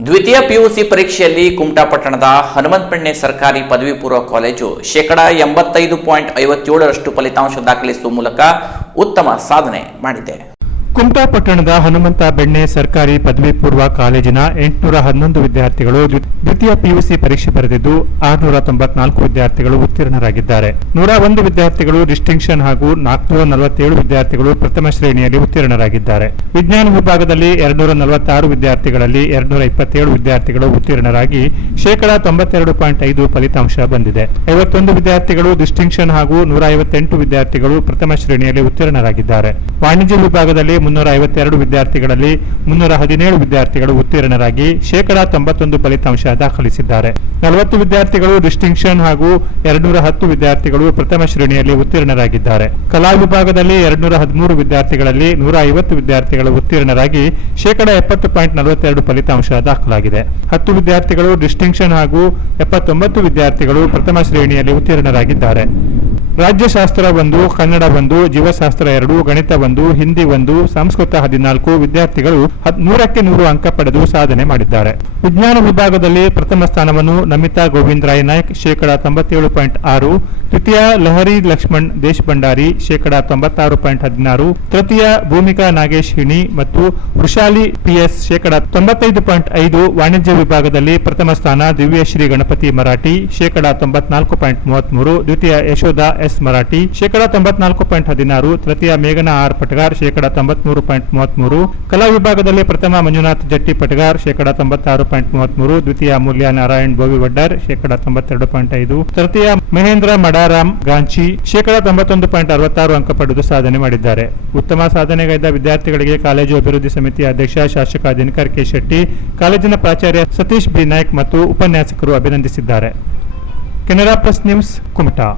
ದ್ವಿತೀಯ ಪಿಯುಸಿ ಪರೀಕ್ಷೆಯಲ್ಲಿ ಕುಮಟಾ ಪಟ್ಟಣದ ಹನುಮಂತಪಣ್ಣೆ ಸರ್ಕಾರಿ ಪದವಿ ಪೂರ್ವ ಕಾಲೇಜು ಶೇಕಡಾ ಎಂಬತ್ತೈದು ಪಾಯಿಂಟ್ ಐವತ್ತೇಳರಷ್ಟು ಫಲಿತಾಂಶ ದಾಖಲಿಸುವ ಮೂಲಕ ಉತ್ತಮ ಸಾಧನೆ ಮಾಡಿದೆ. ಕುಮಟಾ ಪಟ್ಟಣದ ಹನುಮಂತ ಬೆಣ್ಣೆ ಸರ್ಕಾರಿ ಪದವಿ ಪೂರ್ವ ಕಾಲೇಜಿನ ಎಂಟುನೂರ ಹನ್ನೊಂದು ವಿದ್ಯಾರ್ಥಿಗಳು ದ್ವಿತೀಯ ಪಿಯುಸಿ ಪರೀಕ್ಷೆ ಬರೆದಿದ್ದು ಆರುನೂರ ತೊಂಬತ್ನಾಲ್ಕು ವಿದ್ಯಾರ್ಥಿಗಳು ಉತ್ತೀರ್ಣರಾಗಿದ್ದಾರೆ. ನೂರ ಒಂದು ವಿದ್ಯಾರ್ಥಿಗಳು ಡಿಸ್ಟಿಂಕ್ಷನ್ ಹಾಗೂ ನಾಲ್ಕುನೂರ ನಲವತ್ತೇಳು ವಿದ್ಯಾರ್ಥಿಗಳು ಪ್ರಥಮ ಶ್ರೇಣಿಯಲ್ಲಿ ಉತ್ತೀರ್ಣರಾಗಿದ್ದಾರೆ. ವಿಜ್ಞಾನ ವಿಭಾಗದಲ್ಲಿ ಎರಡ್ನೂರ ನಲವತ್ತಾರು ವಿದ್ಯಾರ್ಥಿಗಳಲ್ಲಿ ಎರಡ್ನೂರ ಇಪ್ಪತ್ತೇಳು ವಿದ್ಯಾರ್ಥಿಗಳು ಉತ್ತೀರ್ಣರಾಗಿ ಶೇಕಡಾ ತೊಂಬತ್ತೆರಡು ಪಾಯಿಂಟ್ ಐದು ಫಲಿತಾಂಶ ಬಂದಿದೆ. ಐವತ್ತೊಂದು ವಿದ್ಯಾರ್ಥಿಗಳು ಡಿಸ್ಟಿಂಕ್ಷನ್ ಹಾಗೂ ನೂರ ಐವತ್ತೆಂಟು ವಿದ್ಯಾರ್ಥಿಗಳು ಪ್ರಥಮ ಶ್ರೇಣಿಯಲ್ಲಿ ಉತ್ತೀರ್ಣರಾಗಿದ್ದಾರೆ. ವಾಣಿಜ್ಯ ವಿಭಾಗದಲ್ಲಿ ಮುನ್ನೂರ ಐವತ್ತೆರಡು ವಿದ್ಯಾರ್ಥಿಗಳಲ್ಲಿ ಮುನ್ನೂರ ಹದಿನೇಳು ವಿದ್ಯಾರ್ಥಿಗಳು ಉತ್ತೀರ್ಣರಾಗಿ ಶೇಕಡಾ ತೊಂಬತ್ತೊಂದು ಫಲಿತಾಂಶ ದಾಖಲಿಸಿದ್ದಾರೆ. ನಲವತ್ತು ವಿದ್ಯಾರ್ಥಿಗಳು ಡಿಸ್ಟಿಂಕ್ಷನ್ ಹಾಗೂ ಎರಡ್ನೂರ ಹತ್ತು ವಿದ್ಯಾರ್ಥಿಗಳು ಪ್ರಥಮ ಶ್ರೇಣಿಯಲ್ಲಿ ಉತ್ತೀರ್ಣರಾಗಿದ್ದಾರೆ. ಕಲಾ ವಿಭಾಗದಲ್ಲಿ ಎರಡ್ನೂರ ಹದಿಮೂರು ವಿದ್ಯಾರ್ಥಿಗಳಲ್ಲಿ ನೂರ ಐವತ್ತು ವಿದ್ಯಾರ್ಥಿಗಳು ಉತ್ತೀರ್ಣರಾಗಿ ಶೇಕಡಾ ಎಪ್ಪತ್ತು ಪಾಯಿಂಟ್ ನಲವತ್ತೆರಡು ಫಲಿತಾಂಶ ದಾಖಲಾಗಿದೆ. ಹತ್ತು ವಿದ್ಯಾರ್ಥಿಗಳು ಡಿಸ್ಟಿಂಕ್ಷನ್ ಹಾಗೂ ಎಪ್ಪತ್ತೊಂಬತ್ತು ವಿದ್ಯಾರ್ಥಿಗಳು ಪ್ರಥಮ ಶ್ರೇಣಿಯಲ್ಲಿ ಉತ್ತೀರ್ಣರಾಗಿದ್ದಾರೆ. ರಾಜ್ಯಶಾಸ್ತ್ರ ಒಂದು ಕನ್ನಡ ಒಂದು ಜೀವಶಾಸ್ತ್ರ ಎರಡು, ಗಣಿತ ಒಂದು ಹಿಂದಿ ಒಂದು ಸಂಸ್ಕೃತ ಹದಿನಾಲ್ಕು ವಿದ್ಯಾರ್ಥಿಗಳು ನೂರಕ್ಕೆ ನೂರು ಅಂಕ ಪಡೆದು ಸಾಧನೆ ಮಾಡಿದ್ದಾರೆ. ವಿಜ್ಞಾನ ವಿಭಾಗದಲ್ಲಿ ಪ್ರಥಮ ಸ್ಥಾನವನ್ನು ನಮಿತಾ ಗೋವಿಂದರಾಯ್ ನಾಯ್ಕ್, ಶೇಕಡಾ ತೊಂಬತ್ತೇಳು ಪಾಯಿಂಟ್ ಆರು, ತೃತೀಯ ಲಹರಿ ಲಕ್ಷ್ಮಣ್ ದೇಶ್ ಭಂಡಾರಿ ಶೇಕಡಾ ತೊಂಬತ್ತಾರು ಪಾಯಿಂಟ್ ಹದಿನಾರು, ತೃತೀಯ ಭೂಮಿಕಾ ನಾಗೇಶ್ ಹಿಣಿ ಮತ್ತು ವೃಷಾಲಿ ಪಿಎಸ್, ಶೇಕಡಾ ತೊಂಬತ್ತೈದು ಪಾಯಿಂಟ್ ಐದು, ವಾಣಿಜ್ಯ ವಿಭಾಗದಲ್ಲಿ ಪ್ರಥಮ ಸ್ಥಾನ ದಿವ್ಯಶ್ರೀ ಗಣಪತಿ ಮರಾಠಿ, ಶೇಕಡಾ ತೊಂಬತ್ನಾಲ್ಕು ಪಾಯಿಂಟ್ ಮೂವತ್ಮೂರು ದ್ವಿತೀಯ ಯಶೋಧ ಎಸ್ ಮರಾಠಿ, ಶೇಕಡಾ ತೊಂಬತ್ನಾಲ್ಕು ಪಾಯಿಂಟ್ ಹದಿನಾರು, ತೃತೀಯ ಮೇಘನಾ ಆರ್ ಪಟಗಾರ್, ಶೇಕಡಾ ತೊಂಬತ್ಮೂರು ಪಾಯಿಂಟ್ ಮೂವತ್ಮೂರು, ಕಲಾ ವಿಭಾಗದಲ್ಲಿ ಪ್ರಥಮ ಮಂಜುನಾಥ್ ಜಟ್ಟಿ ಪಟಗಾರ್, ಶೇಕಡಾ ತೊಂಬತ್ತಾರು ಪಾಯಿಂಟ್ ಮೂವತ್ಮೂರು, ದ್ವಿತೀಯ ಅಮೂಲ್ಯ ನಾರಾಯಣ್ ಬೋವಿವಡ್ಡರ್ ಶೇಕಡಾ ತೊಂಬತ್ತೆರಡು ಪಾಯಿಂಟ್ ಐದು, ತೃತೀಯ ಮಹೇಂದ್ರ ಮಡಾರಾಮ್ ಗಾಂಚಿ, ಶೇಕಡಾ ತೊಂಬತ್ತೊಂದು ಪಾಯಿಂಟ್ ಅರವತ್ತಾರು ಅಂಕ ಪಡೆದು ಸಾಧನೆ ಮಾಡಿದ್ದಾರೆ. ಉತ್ತಮ ಸಾಧನೆಗೈದ ವಿದ್ಯಾರ್ಥಿಗಳಿಗೆ ಕಾಲೇಜು ಅಭಿವೃದ್ಧಿ ಸಮಿತಿ ಅಧ್ಯಕ್ಷ ಶಾಸಕ ದಿನಕರ್ ಕೆ ಶೆಟ್ಟಿ, ಕಾಲೇಜಿನ ಪ್ರಾಚಾರ್ಯ ಸತೀಶ್ ಬಿ ನಾಯ್ಕ್ ಮತ್ತು ಉಪನ್ಯಾಸಕರು ಅಭಿನಂದಿಸಿದ್ದಾರೆ. Canara press news Kumta.